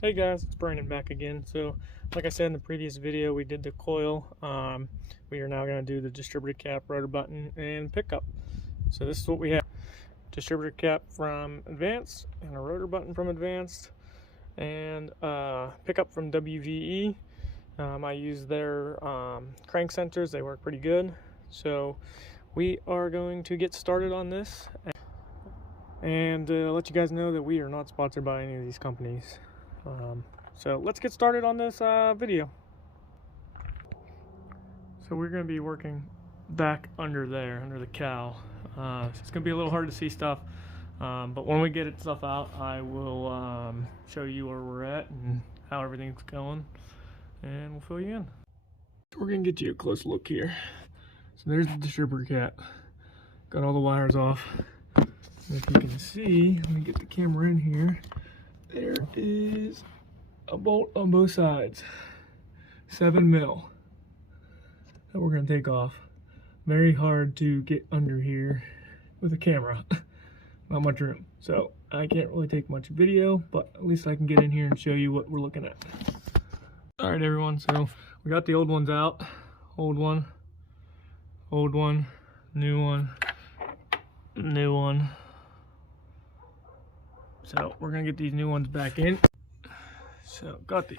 Hey guys, it's Brandon back again. So, like I said in the previous video, we did the coil. We are now going to do the distributor cap, rotor button, and pickup. So this is what we have: distributor cap from Advanced, and a rotor button from Advanced, and pickup from WVE. I use their crank sensors; they work pretty good. So we are going to get started on this, and let you guys know that we are not sponsored by any of these companies. So let's get started on this video. So we're going to be working back under there, under the cowl. So it's going to be a little hard to see stuff, but when we get it stuff out, I will show you where we're at and how everything's going, and we'll fill you in. So we're going to get you a close look here. So there's the distributor cap. Got all the wires off. And if you can see, let me get the camera in here. There is a bolt on both sides, 7 mil, that we're going to take off. Very hard to get under here with a camera. Not much room, so I can't really take much video, but at least I can get in here and show you what we're looking at. All right, everyone, so we got the old ones out. Old one, new one, new one. So we're gonna get these new ones back in. So got the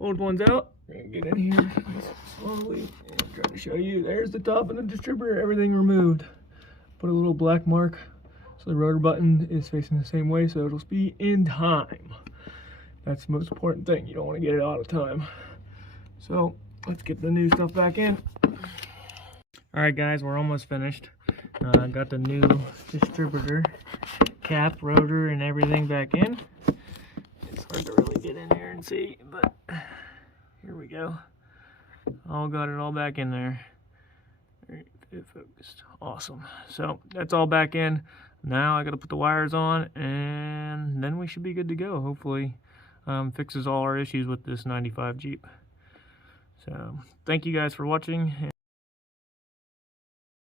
old ones out. We're gonna get in here nice and slowly and try to show you. There's the top of the distributor, everything removed. Put a little black mark so the rotor button is facing the same way, so it'll be in time. That's the most important thing. You don't want to get it out of time. So let's get the new stuff back in. All right, guys, we're almost finished. Got the new distributor cap, rotor, and everything back in. It's hard to really get in here and see, but here we go. All got it all back in there. Very focused. Awesome. So that's all back in. Now I got to put the wires on, and then we should be good to go. Hopefully, fixes all our issues with this '95 Jeep. So thank you guys for watching.